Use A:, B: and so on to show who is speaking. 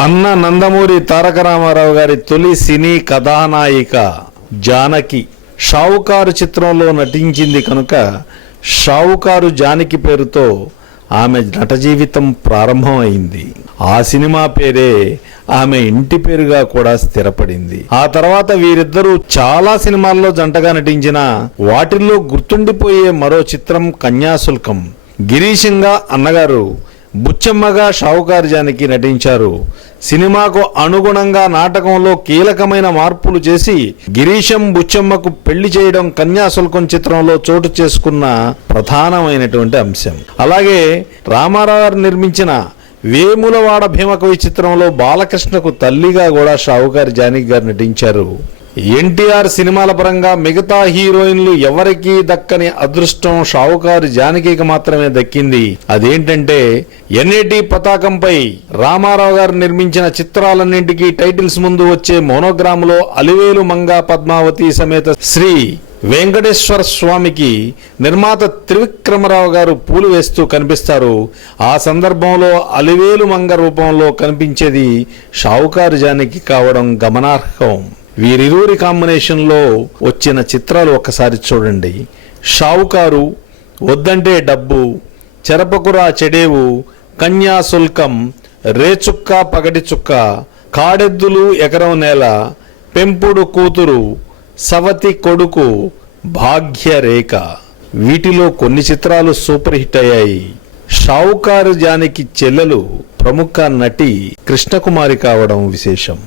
A: అన్న నందమూరి తారక రామారావు గారి తొలి సినీ కథానాయిక జానకి. షావుకారు చిత్రంలో నటించింది కనుక షావుకారు జానకి పేరుతో ఆమె నట జీవితం ప్రారంభమైంది. ఆ సినిమా పేరే ఆమె ఇంటి పేరుగా కూడా స్థిరపడింది. ఆ తర్వాత వీరిద్దరూ చాలా సినిమాల్లో జంటగా నటించిన వాటిల్లో గుర్తుండిపోయే మరో చిత్రం కన్యాశుల్కం. గిరీశంగా అన్నగారు బుచ్చమ్మగా షావుకారు నటించారు. సినిమాకు అనుగుణంగా నాటకంలో కీలకమైన మార్పులు చేసి గిరీశం బుచ్చమ్మకు పెళ్ళి చేయడం కన్యాశుల్కం చిత్రంలో చోటు చేసుకున్న ప్రధానమైనటువంటి అంశం. అలాగే రామారావు గారు నిర్మించిన వేములవాడ భీమకవి చిత్రంలో బాలకృష్ణకు తల్లిగా కూడా షావుకారి జానకి గారు నటించారు. ఎన్టీఆర్ సినిమాల పరంగా మిగతా హీరోయిన్లు ఎవరికీ దక్కని అదృష్టం షావుకారు జానకికి మాత్రమే దక్కింది. అదేంటంటే ఎన్ఏటి పతాకంపై రామారావు గారు నిర్మించిన చిత్రాలన్నింటికీ టైటిల్స్ ముందు వచ్చే మోనోగ్రామ్లో అలివేలు మంగా పద్మావతి సమేత శ్రీ వెంకటేశ్వర స్వామికి నిర్మాత త్రివిక్రమరావు గారు పూలు వేస్తూ కనిపిస్తారు. ఆ సందర్భంలో అలివేలు మంగ రూపంలో కనిపించేది షావుకారు జానకి కావడం గమనార్హం. వీరిరువురి కాంబినేషన్లో వచ్చిన చిత్రాలు ఒక్కసారి చూడండి. షావుకారు వద్దంటే డబ్బు చెరపకురా చెడేవు కన్యాశుల్కం రేచుక్క పగటి చుక్క కాడెద్దులు ఎకరం నేల పెంపుడు కూతురు సవతి కొడుకు భాగ్యరేఖ వీటిలో కొన్ని చిత్రాలు సూపర్ హిట్ అయ్యాయి. షావుకారు జానికి చెల్లెలు ప్రముఖ నటి కృష్ణకుమారి కావడం విశేషం.